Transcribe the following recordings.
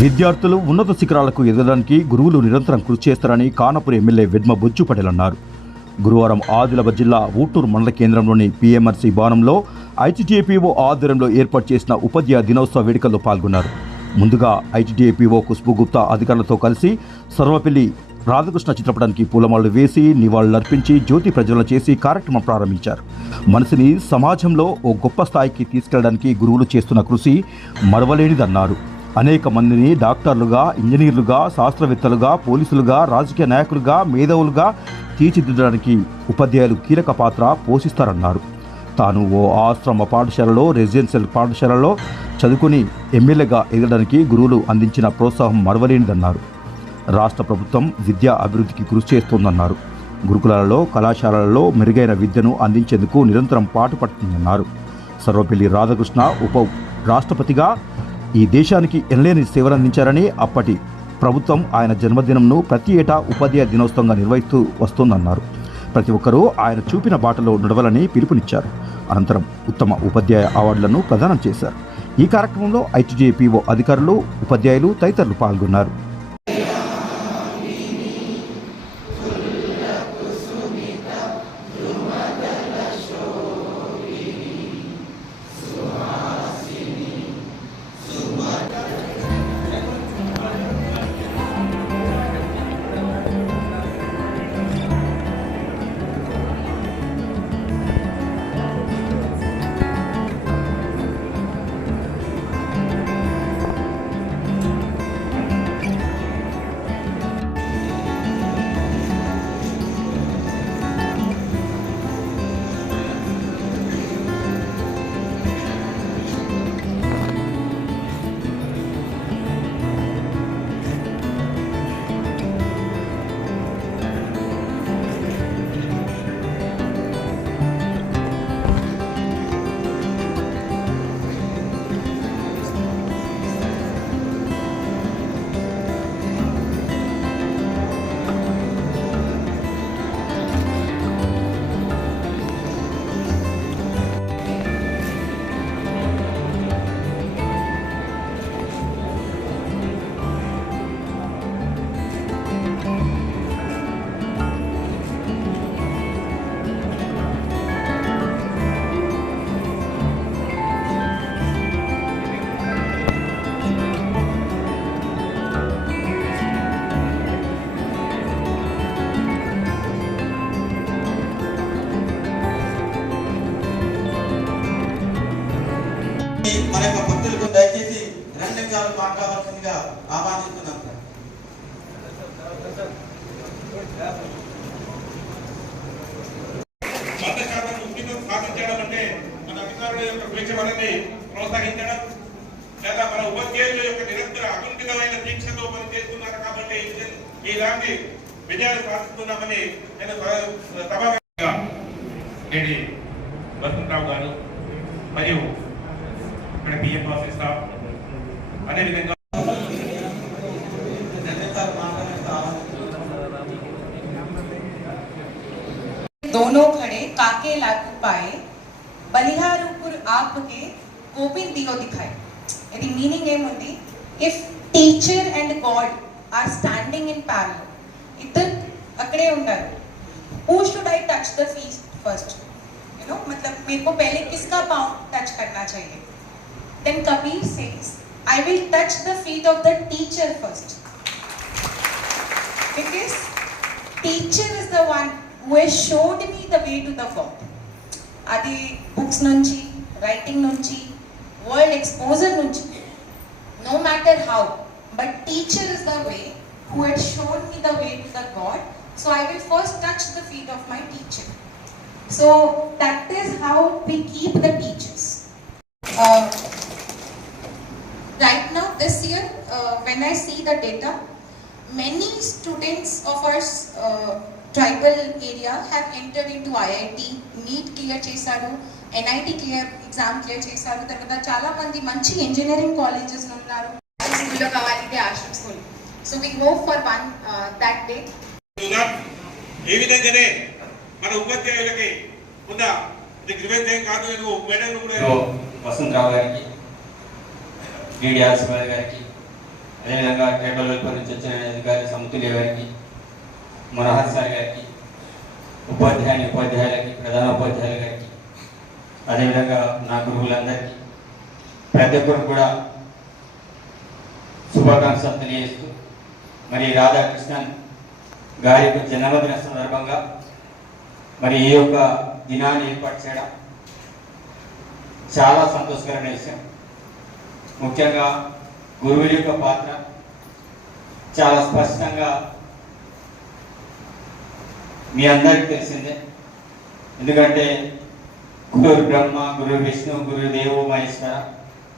విద్యార్థులు ఉన్నత శిఖరాలకు ఎదగడానికి గురువులు నిరంతరం కృషి చేస్తారని కానపూర్ ఎమ్మెల్యే వెడ్మ బొచ్చు పటేల్ అన్నారు. గురువారం ఆదిలాబాద్ జిల్లా ఊటూరు మండల కేంద్రంలోని పీఎంఆర్సీ భవనంలో ఐటీడీఏపీఓ ఆధ్వర్యంలో ఏర్పాటు చేసిన ఉపాధ్యాయ దినోత్సవ వేడుకల్లో పాల్గొన్నారు. ముందుగా ఐటీడీఏపీఓ ఖుష్బు గుప్తా అధికారులతో కలిసి సర్వపల్లి రాధాకృష్ణ చిత్రపటానికి పూలమాలలు వేసి నివాళులర్పించి జ్యోతి ప్రజ్వలన చేసి కార్యక్రమం ప్రారంభించారు. మనసుని సమాజంలో ఓ గొప్ప స్థాయికి తీసుకెళ్ళడానికి గురువులు చేస్తున్న కృషి మరవలేనిదన్నారు. అనేక మందిని డాక్టర్లుగా ఇంజనీర్లుగా శాస్త్రవేత్తలుగా పోలీసులుగా రాజకీయ నాయకులుగా మేధావులుగా తీర్చిదిద్దడానికి ఉపాధ్యాయులు కీలక పాత్ర పోషిస్తారన్నారు. తాను ఓ ఆశ్రమ పాఠశాలలో రెసిడెన్షియల్ పాఠశాలలో చదువుకుని ఎమ్మెల్యేగా ఎదగడానికి గురువులు అందించిన ప్రోత్సాహం మరవలేనిదన్నారు. రాష్ట్ర ప్రభుత్వం విద్యా అభివృద్ధికి కృషి చేస్తోందన్నారు. గురుకులాలలో కళాశాలలలో మెరుగైన విద్యను అందించేందుకు నిరంతరం పాటుపడుతుందన్నారు. సర్వపల్లి రాధాకృష్ణ ఉప రాష్ట్రపతిగా ఈ దేశానికి ఎనలేని సేవలందించారని అప్పటి ప్రభుత్వం ఆయన జన్మదినంను ప్రతి ఏటా ఉపాధ్యాయ దినోత్సవంగా నిర్వహిస్తూ వస్తోందన్నారు. ప్రతి ఒక్కరూ ఆయన చూపిన బాటలో నడవాలని పిలుపునిచ్చారు. అనంతరం ఉత్తమ ఉపాధ్యాయ అవార్డులను ప్రదానం చేశారు. ఈ కార్యక్రమంలో ఐటీజేపీఓ అధికారులు ఉపాధ్యాయులు తదితరులు పాల్గొన్నారు. బాబా చెప్తున్నారు సార్ వంద శాతం ఉద్యోగం సాధించడం అంటే మన అధికారుల యొక్క ప్రోత్సహించడం. లేదా మన ఉపాధ్యాయుల యొక్క నిరంతర అకుంఠితమైన దీక్షతో కాబట్టి ఇలాంటి విజయాలు సాధిస్తున్నామని నేను వసంతరావు గారు మరియు ఇక్కడ బిఎం ఆఫీస్ స్టాఫ్ అదేవిధంగా खड़े काके लागू पाए బలిహారు ఆపుకే కోపిన్ దియో దిఖాయి ఇది మీనింగ్ ఏముంది if teacher and God are standing in parallel ఇద్దరు అక్కడే ఉంటారు who should I touch the feet first you know मतलब मेरे को पहले किसका पाँव टच करना चाहिए then Kabir says I will touch the feet of the teacher first because teacher is the one who has showed me the way to the God. అది books నుంచి రైటింగ్ నుంచి వరల్డ్ ఎక్స్పోజర్ నుంచి no matter how but teacher is the way who had shown me the way to the God so I will first touch the feet of my teacher so that is how we keep the teachers right now this year uh, when i see the data many students of our uh, tribal area have entered into iit neat clear చేశారు NIT clear exam clear చేశారు. తర్వాత చాలా మంది మంచి engineering colleges ఉన్నారు. స్కూల్లో కావాలి ఇది ashram school so we hope for one that day. ఏ విధంగానే మన ఉపాధ్యాయులకి ఉన్న ఇది గ్రివెన్స్ ఏం కాదు నేను మేడం కూడా వసంతరావు గారికి డిడి ఆసిఫాద్ గారికి అదేవిధంగా ట్రైబల్ వెల్ఫేర్ నుంచి వచ్చిన అధికారి సముతుల్య గారికి మనోహర్ సార్ గారికి ఉపాధ్యాయుని ఉపాధ్యాయులకి ప్రధాన ఉపాధ్యాయుల గారికి అదేవిధంగా నా గురువులందరికీ ప్రతి ఒక్కరు కూడా శుభాకాంక్షలు తెలియజేస్తూ మరి రాధాకృష్ణన్ గారి యొక్క జన్మదిన సందర్భంగా మరి ఈ యొక్క దినాన్ని ఏర్పాటు చేయడం చాలా సంతోషకరమైన విషయం. ముఖ్యంగా గురువు యొక్క పాత్ర చాలా స్పష్టంగా మీ అందరికీ తెలిసిందే. ఎందుకంటే గురు బ్రహ్మ గురు విష్ణు గురు దేవో మహేశ్వర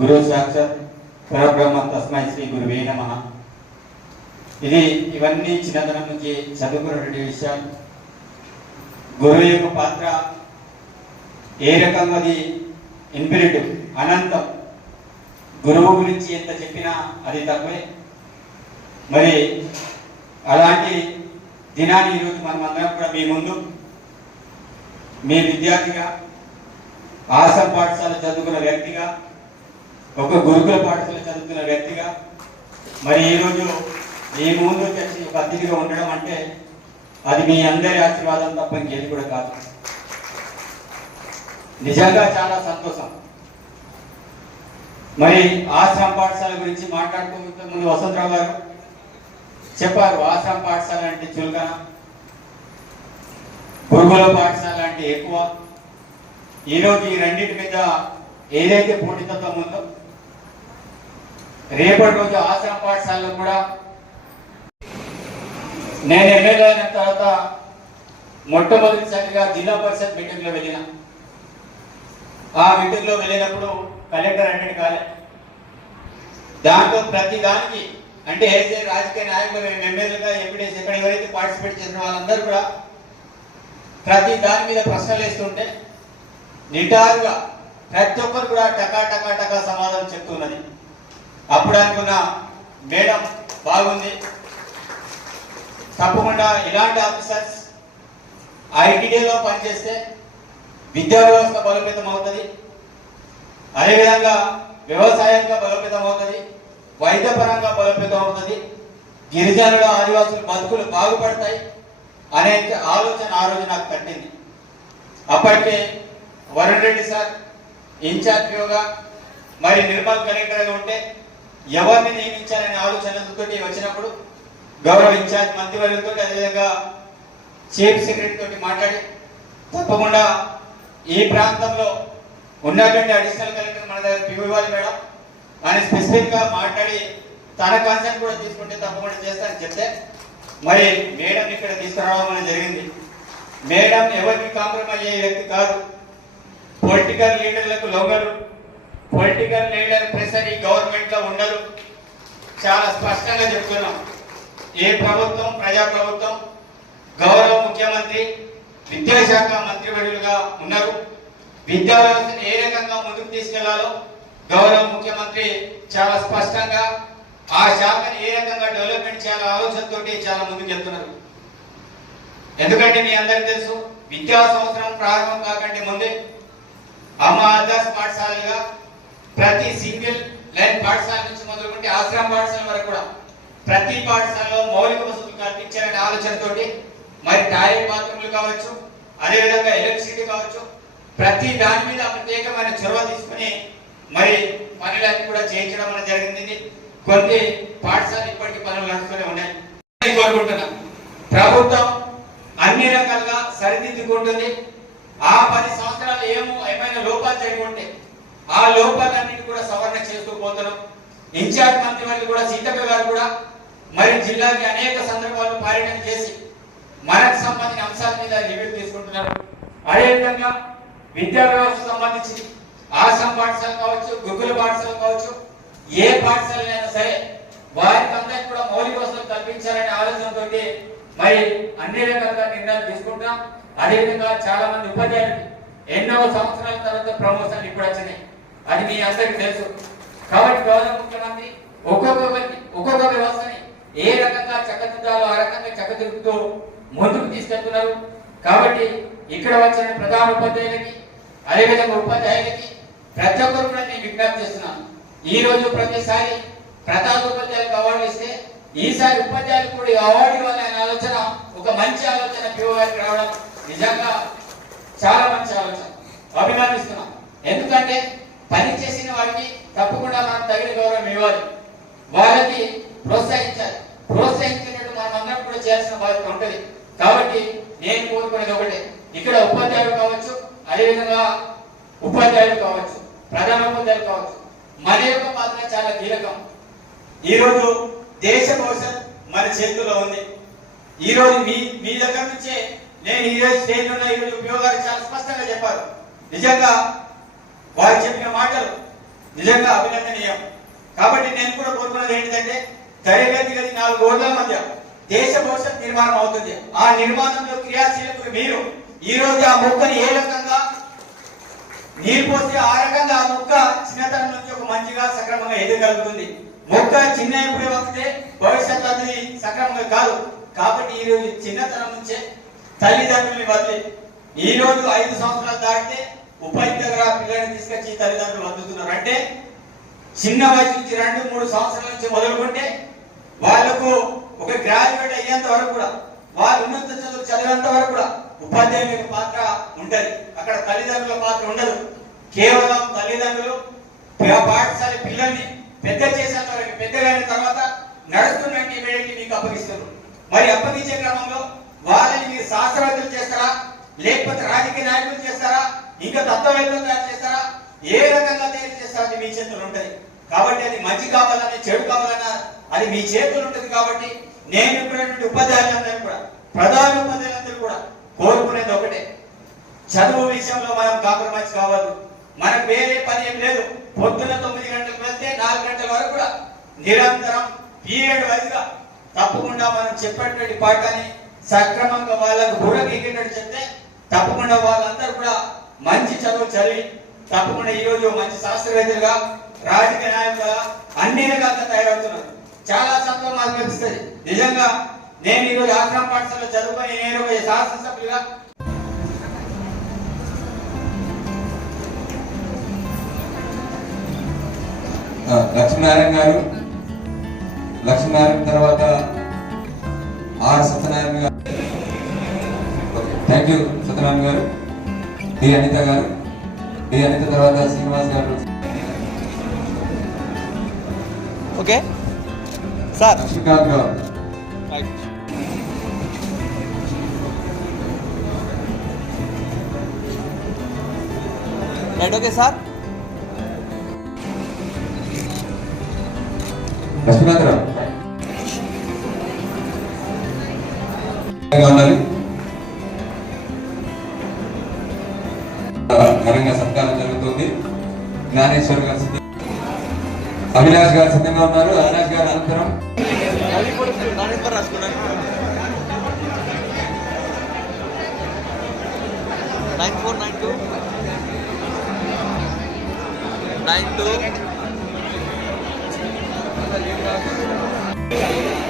గురు సాక్షాత్ పరబ్రహ్మ తస్మై శ్రీ గురువే నమ. ఇది ఇవన్నీ చిన్నతనం నుంచి చదువుకున్నటువంటి విషయాలు. గురువు యొక్క పాత్ర ఏ రకంగా అది ఇన్ఫినిటివ్ అనంతం. గురువు గురించి ఎంత చెప్పినా అది తక్కువే. మరి అలాంటి దినాన్ని ఈరోజు మనం అందరం కూడా మీ ముందు మీ విద్యార్థిగా ఆసం పాఠశాల చదువుకున్న వ్యక్తిగా ఒక గురుకుల పాఠశాల చదువుతున్న వ్యక్తిగా మరి ఈరోజు మీ ముందు వచ్చి ఒక అతిథిగా ఉండడం అంటే అది మీ అందరి ఆశీర్వాదం తప్ప ఇంకేది కూడా కాదు. నిజంగా చాలా సంతోషం. మరి ఆశ్రమ పాఠశాల గురించి మాట్లాడుకుంటే ముందు వసంతరావు గారు చెప్పారు ఆశ్రమ పాఠశాల అంటే చులకన. గురుకుల పాఠశాల అంటే ఎక్కువ. ఈరోజు ఈ రెండింటి మీద ఏదైతే పోటీతత్వం ఉందో రేపటి రోజు ఆశ్రమ పాఠశాలలో కూడా నేను ఎమ్మెల్యే అయిన తర్వాత మొట్టమొదటిసారిగా జిల్లా పరిషత్ మీటింగ్లో వెళ్ళిన. ఆ మీటింగ్లో వెళ్ళినప్పుడు కలెక్టర్ అటెండ్ కాలే. దాంట్లో ప్రతి దానికి అంటే రాజకీయ నాయకులు ఎమ్మెల్యేలుగా ఎంపీడీస్ ఎక్కడ ఎవరైతే పార్టిసిపేట్ చేసిన వాళ్ళందరూ కూడా ప్రతి దాని మీద ప్రశ్నలు వేస్తుంటే నిటారుగా ప్రతి ఒక్కరు కూడా టకా టకా టకా సమాధానం చెప్తున్నది అప్పుడు అనుకున్న మేడం బాగుంది. తప్పకుండా ఇలాంటి ఆఫీసర్స్ ఐటీడీలో పనిచేస్తే విద్యా వ్యవస్థ బలోపేతం అవుతుంది. అదేవిధంగా వ్యవసాయంగా బలోపేతం అవుతుంది. వైద్యపరంగా బలోపేతం అవుతుంది గిరిజనుల ఆదివాసులు బతుకులు బాగుపడతాయి అనే ఆలోచన ఆ రోజు నాకు పట్టింది. అప్పటికే వరుణ్ రెడ్డి సార్ ఇన్ఛార్జ్గా మరి నిర్మల్ కలెక్టర్గా ఉంటే ఎవరిని నియమించాలనే ఆలోచనతో వచ్చినప్పుడు గౌరవ ఇన్ఛార్జ్ మంత్రివర్గంతో అదేవిధంగా చీఫ్ సెక్రటరీ తోటి మాట్లాడి తప్పకుండా ఈ ప్రాంతంలో ఉన్నటువంటి అడిషనల్ కలెక్టర్ మన దగ్గర పివ్వాలి మేడం. అని స్పెసిఫిక్గా మాట్లాడి తన కాన్సెప్ట్ కూడా తీసుకుంటే తప్పకుండా చేస్తానని చెప్తే మరి మేడం ఇక్కడ తీసుకురావడం జరిగింది. మేడం ఎవరికి కాంప్రమైజ్ అయ్యే వ్యక్తి కాదు. పొలిటికల్ లీడర్లకు లొంగరు. పొలిటికల్ లీడర్ ప్రెషర్ ఈ గవర్నమెంట్లో ఉండదు. చాలా స్పష్టంగా చెప్తున్నాం. ఏ ప్రభుత్వం ప్రజా ప్రభుత్వం గౌరవ ముఖ్యమంత్రి విద్యాశాఖ మంత్రివర్యులుగా ఉన్నారు. విద్యా వ్యవస్థను ఏ రకంగా ముందుకు తీసుకెళ్ళాలో గౌరవ ముఖ్యమంత్రి చాలా స్పష్టంగా ఆ శాఖని ఏ రకంగా డెవలప్మెంట్ చేయాలో ఆలోచనతోటి చాలా ముందుకు వెళ్తున్నారు. ఎందుకంటే మీ అందరికి తెలుసు విద్యా సంవత్సరం ప్రారంభం కాకంటే ముందే అమ్మ ఆదర్శ పాఠశాలలుగా ప్రతి సింగిల్ లైన్ పాఠశాల నుంచి మొదలుకుంటే ఆశ్రమ పాఠశాల వరకు కూడా ప్రతి పాఠశాలలో మౌలిక వసతులు కల్పించాలనే ఆలోచనతోటి మరి టాయిలెట్ బాత్రూమ్లు కావచ్చు అదేవిధంగా ఎలక్ట్రిసిటీ కావచ్చు ప్రతి దాని మీద ప్రత్యేకమైన చొరవ తీసుకుని మరి పనులన్నీ కూడా చేయించడం అనేది జరిగింది. కొన్ని పాఠశాల ఇప్పటికీ పనులు నడుస్తూనే ఉన్నాయి. కోరుకుంటున్నా. ప్రభుత్వం అన్ని రకాలుగా సరిదిద్దుకుంటుంది. ఆ పది సంవత్సరాలు ఏమో ఏమైనా లోపాలు జరిగి ఉంటే ఆ లోపాలన్నిటి కూడా సవరణ చేస్తూ పోతున్నాం. ఇన్ఛార్జ్ మంత్రి వారికి కూడా సీతక్క గారు కూడా మరి జిల్లాకి అనేక సందర్భాల్లో పర్యటన చేసి మనకు సంబంధించిన అంశాల మీద రివ్యూ తీసుకుంటున్నారు. అదేవిధంగా విద్యా వ్యవస్థ సంబంధించి ఆసం పాఠశాల కావచ్చు గుగ్గుల పాఠశాల కావచ్చు ఏ పాఠశాల అయినా సరే వారికి అందరికి కూడా మౌలిక వసతులు కల్పించాలనే ఆలోచనతో మరి అన్ని రకాలుగా నిర్ణయాలు తీసుకుంటున్నాం. అదేవిధంగా చాలా మంది ఉపాధ్యాయులు ఎన్నో సంవత్సరాల తర్వాత ప్రమోషన్లు ఇప్పుడు వచ్చినాయి. అది మీ అందరికి తెలుసు. కాబట్టి గౌరవ ముఖ్యమంత్రి ఒక్కొక్కరికి ఒక్కొక్క వ్యవస్థని ఏ రకంగా చక్కదిద్దాలో ఆ రకంగా చక్కదిద్దుతూ ముందుకు తీసుకెళ్తున్నారు. కాబట్టి ఇక్కడ వచ్చిన ప్రధాన ఉపాధ్యాయులకి అదేవిధంగా ఉపాధ్యాయులకి ప్రతి ఒక్కరు కూడా నేను విజ్ఞప్తి చేస్తున్నాను. ఈ రోజు ప్రతిసారి ప్రతాప్ ఉపాధ్యాయులకు అవార్డు ఇస్తే ఈసారి ఉపాధ్యాయులకు కూడా ఈ అవార్డు ఇవ్వాలనే ఆలోచన ఒక మంచి ఆలోచన పిఓ గారికి రావడం నిజంగా చాలా మంచి ఆలోచన. అభినందిస్తున్నాం ఎందుకంటే పని చేసిన వారికి తప్పకుండా మనం తగిన గౌరవం ఇవ్వాలి. వాళ్ళకి ప్రోత్సహించాలి. ప్రోత్సహించినట్టు మనం అందరం కూడా చేయాల్సిన బాధ్యత ఉంటుంది. కాబట్టి నేను కోరుకునేది ఒకటే. ఇక్కడ ఉపాధ్యాయులు కావచ్చు అదేవిధంగా ఉపాధ్యాయులు కావచ్చు. ప్రధాన ఉపాధ్యాయులు కావచ్చు మన యొక్క పాత్ర చాలా కీలకం. ఈరోజు దేశ భవిష్యత్ మన చేతుల్లో ఉంది. ఈ రోజు మీ మీ దగ్గర నుంచే నేను ఈ రోజు స్టేజ్ ఉన్న ఈ రోజు ఉపయోగాలు చాలా స్పష్టంగా చెప్పారు. నిజంగా వారు చెప్పిన మాటలు నిజంగా అభినందనీయం. కాబట్టి నేను కూడా కోరుకున్నది ఏంటంటే తరగతి గది నాలుగు రోజుల మధ్య దేశ భవిష్యత్ నిర్మాణం అవుతుంది. ఆ నిర్మాణంలో క్రియాశీలకులు మీరు. ఈ రోజు ఆ మొక్కని ఏ రకంగా నీరు పోస్తే ఆ రకంగా ఆ మొక్క చిన్నతనం నుంచి ఒక మంచిగా సక్రమంగా ఎదగలుగుతుంది. మొక్క చిన్న ఎప్పుడే వస్తే భవిష్యత్తు అది సక్రమంగా కాదు. కాబట్టి ఈ రోజు చిన్నతనం నుంచే తల్లిదండ్రుల్ని వదిలి ఈ రోజు ఐదు సంవత్సరాలు దాటితే ఉపాధి దగ్గర పిల్లల్ని తీసుకొచ్చి తల్లిదండ్రులు వదులుతున్నారు అంటే చిన్న వయసు నుంచి రెండు మూడు సంవత్సరాల నుంచి మొదలుకుంటే వాళ్ళకు ఒక గ్రాడ్యుయేట్ అయ్యేంత వరకు కూడా వాళ్ళు ఉన్నత చదువు చదివేంత వరకు కూడా ఉపాధ్యాయుల పాత్ర ఉంటుంది. అక్కడ తల్లిదండ్రుల పాత్ర ఉండదు. కేవలం తల్లిదండ్రులు పాఠశాల పిల్లల్ని పెద్ద చేసేంత వరకు పెద్దగైన తర్వాత నడుస్తున్నట్టు ఇమీడియట్లీ మీకు అప్పగిస్తారు మరి అప్పగించే క్రమంలో వాళ్ళని మీరు శాస్త్రవేత్తలు చేస్తారా? లేకపోతే రాజకీయ నాయకులు చేస్తారా? ఇంకా తత్వవేత్తలు తయారు చేస్తారా? ఏ రకంగా తయారు చేస్తారా మీ చేతులు ఉంటది. కాబట్టి అది మంచి కావాలన్నా చెడు కావాలన్నా అది మీ చేతులు ఉంటుంది కాబట్టి నేను ఇప్పుడు ఉపాధ్యాయులందరూ కూడా ప్రధాన ఉపాధ్యాయులందరూ కూడా కోరుకునేది ఒకటే. చదువు విషయంలో మనం కాంప్రమైజ్ కావద్దు. మనకు వేరే పని ఏం లేదు. పొద్దున తొమ్మిది గంటలకు వెళ్తే నాలుగు గంటల వరకు కూడా నిరంతరం పీరియడ్ వైజ్గా తప్పకుండా మనం చెప్పేటువంటి పాఠాన్ని సక్రమంగా వాళ్ళకు కూడా ఎక్కేటట్టు చెప్తే తప్పకుండా వాళ్ళందరూ కూడా మంచి చదువు చదివి తప్పకుండా ఈ రోజు మంచి శాస్త్రవేత్తలుగా రాజకీయ నాయకులుగా అన్ని రకాలుగా తయారవుతున్నారు. చాలా సంతోషం అనిపిస్తుంది నిజంగా నేను ఈ రోజు ఆశ్రమ పాఠశాలలో చదువుకొని నేను ఒక శాసనసభ్యులుగా లక్ష్మీనారాయణ గారు లక్ష్మీనారాయణ తర్వాత ఆర్ సత్యనారాయణ గారు. థ్యాంక్ యూ సత్యనారాయణ గారు. డి అనిత గారు. డి అనిత తర్వాత శ్రీనివాస్ గారు. ఓకే సార్ లక్ష్మీకాంత్ గారు. Right okay sir Lakshmikanth Rao ఉండాలి ఆ, ఘనంగా సత్కారం జరుగుతుంది. జ్ఞానేశ్వర్ గారు సిద్ధ- అవినాష్ గారు సిద్ధంగా ఉన్నారు. అవినాష్ గారు అనంతరం. Nine four nine two nine two 頼む!